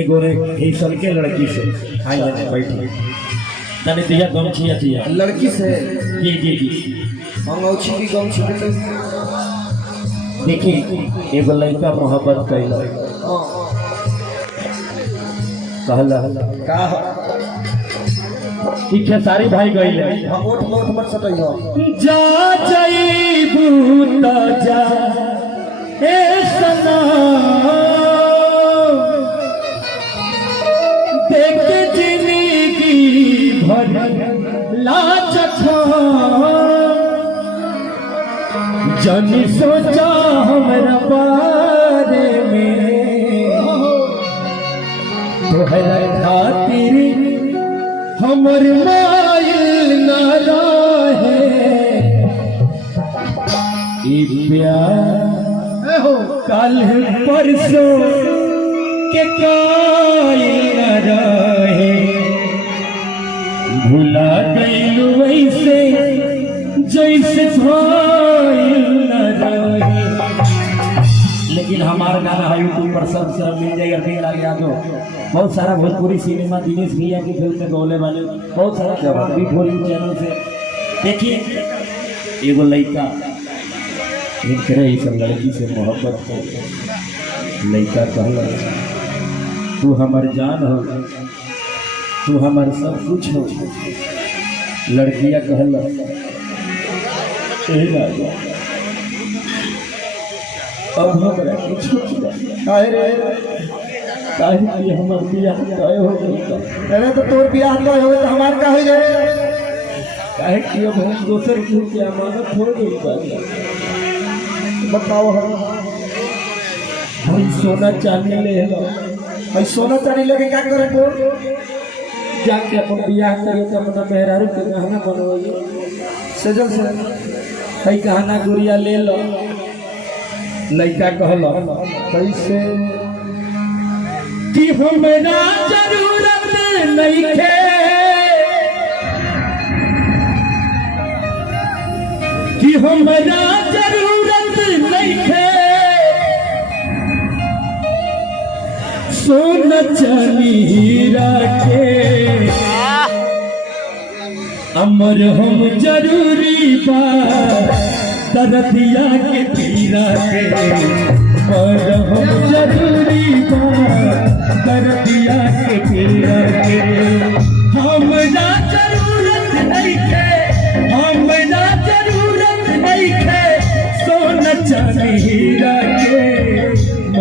एगो रे हिसल के लड़की से आई ले बैठी तने दिया गम छिया छिया लड़की से जी अंगौछी की गम छिटे देखी एगो लड़का मोहब्बत कैला कहला का ठीक है सारी भाई गइले ओठ मत सटई हो जा जईबू त जा ए सना देख जिंदगी भर लाच जन सोचा हमरा बारे में तोहरा खातिर हमर मायल न रहे ई प्यार कल परसों के कायल न रहे भुला गइल वैसे जैसे लेकिन हमारा गाना है यूट्यूब पर सबसे मिल जाएगा कहीं लग गया तो बहुत सारा भोजपुरी सिनेमा दिनेश भैया की फिल्म में बोले वाले बहुत सारा भोजपुरी चैनल से देखिए एगो लड़का एक लड़की से मोहब्बत हो लड़का कहला तू हमार जान हो तू हमार सब कुछ हो लड़कियां कहला अब हमरा कुछ काहे रे काहे कि हमर बियाह तय हो गइल अरे तो तोर बियाह तय हो तो हमार का हो जाए काहे कि अब हम दोसर के अमानत हो गइल बा बताओ हम सोना चांदी ले लो भाई सोना चांदी लेके क्या करे को जाके अपन बियाह करे तो अपना मेहरारू के गहना बनवाइए सजल से कई गहना गुड़िया ले लो लड़का कहला कैसे कि हमरा जरूरत नहीं है कि हमरा जरूरत नहीं है सोना चांदी हीरा के अमर हम जरूरी बा तरतिया के पीरा के और हम जरूरी बा तरतिया के पीरा के हमरा जरूरत नहीं है हमरा जरूरत नहीं है सोना चांदी हीरा के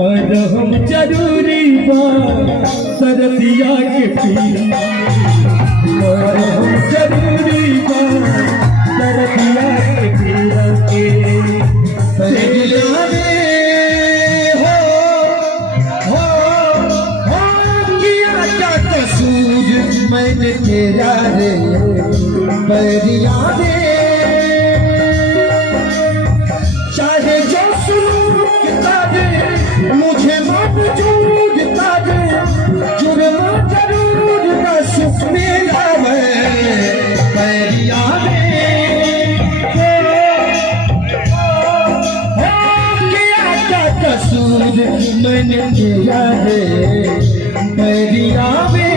और हम जरूरी बा तरतिया के पीरा और हम जरूरी बा तरतिया के पीरा के मैंने तेरा रे परिया रे चाहे जो सुनता रे मुझे मौजूद दे जुर्म जरूर का सुख मेरा है परिया रे किया क्या कसूर मैंने किया है परिया रे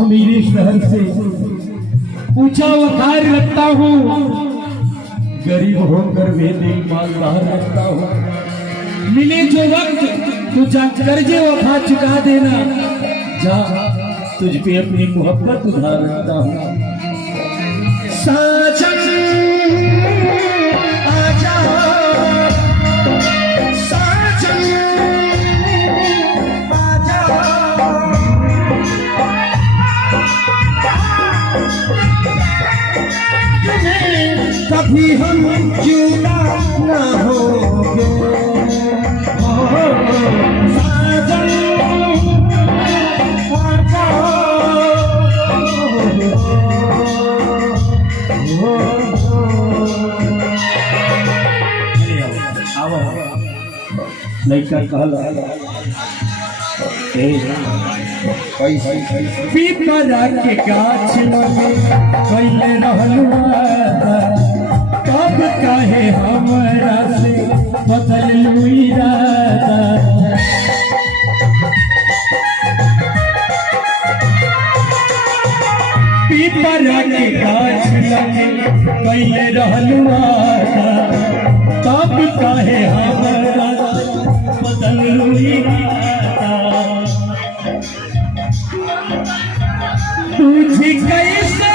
अमीरी शहर से ऊंचा वकार रखता हूँ गरीब होकर भी दिल मालदार रखता हूँ मिले जो वक्त तू जा कर्जे वफा चुका देना जा तुझ पे अपनी मोहब्बत उधार रखता हूँ साजन आजा साजन आजा कभी हम जुदा न होंगे साजन लड़का कहला पीपरा के गाछ लगे कैले रहलुआ तब काहे हमरा से बदल इरादा पीपरा के गाछ लगे कैले रहलुआ तब काहे हमरा से बदल इरादा तुझे कैसे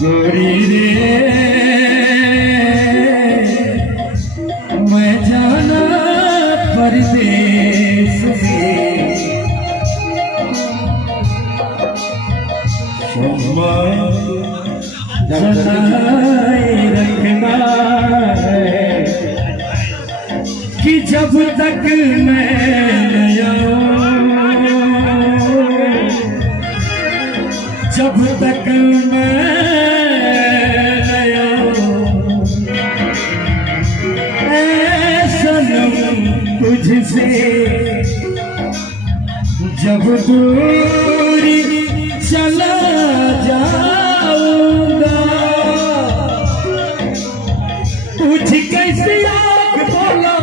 गोरी रे मैं जाना परदेश में जलाए रखना है कि जब तक मैं जब तक मैं सनम तुझसे जब दूरी चला जाऊंगा तुझ कैसे आग बोला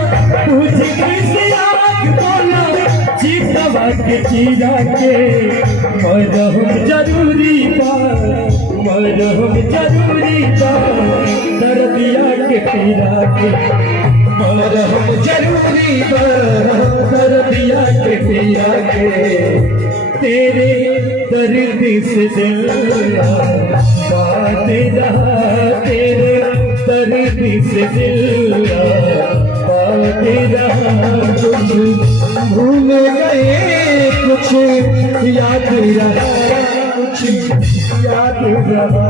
तुझ कैसे आग बोला जीतवा के चीरा के मरहम जरूरी बा मरहम जरूरी बा दर्दिया के पीरा के मरहम जरूरी बा दर्दिया के पीरा के तेरे दर्द से दिल बाते रहा तेरे दर्द से दिल बाते रहा कुछ भूल गए कुछ याद रहा कुछ याद रहा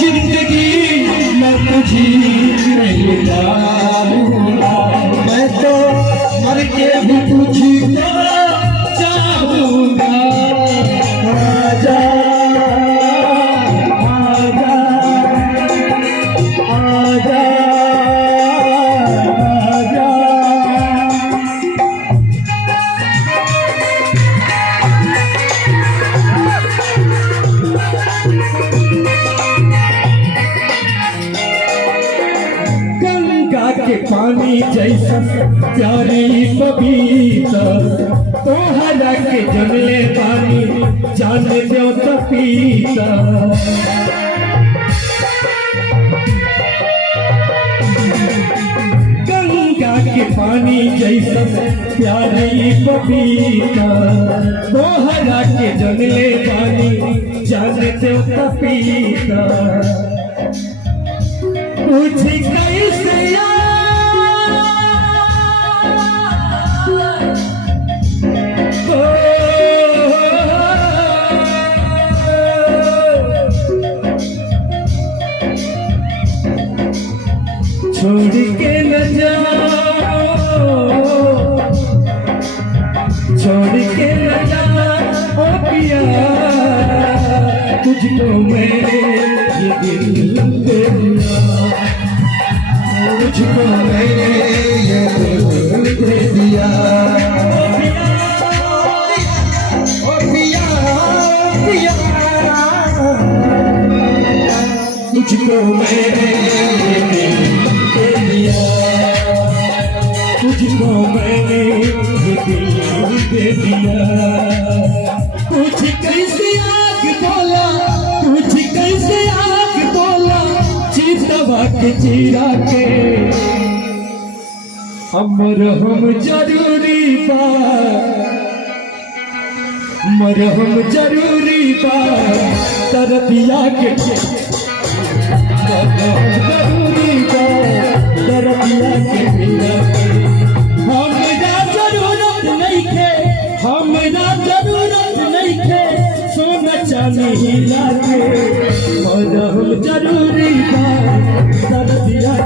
जिंदगी में तुझी नहीं डालूंगा मैं तो मर के भी तुझी चाहूंगा आजा आजा आजा आजा के पानी जैसा प्यारी पपीता तोहरा के जंगले पानी जान दो तपीता गंगा के पानी जैसा प्यारी पपीता तोहरा के जंगले पानी जान दो तपीता तुझे कैसे छोड़ के न जाओ छोड़ के न जाओ पिया तुझको मैंने ये दिल दे दिया तुझको मैंने ये दिल दे दिया ओ पिया पिया तुझको मैंने ये दिल तुझको मैंने ये दिल दे दिया तुझ कैसे आग बोला तुझ कैसे आग बोला चीतवा के चीरा के मरहम जरूरी बा मरहम जरूरी बा दर्दिया के जरूरी बा दर्दिया के बिना हमरा जरूरत नहीं खे हमरा जरूरत नहीं खे सोना चांदी लागे मरहम जरूरी बा दर्दिया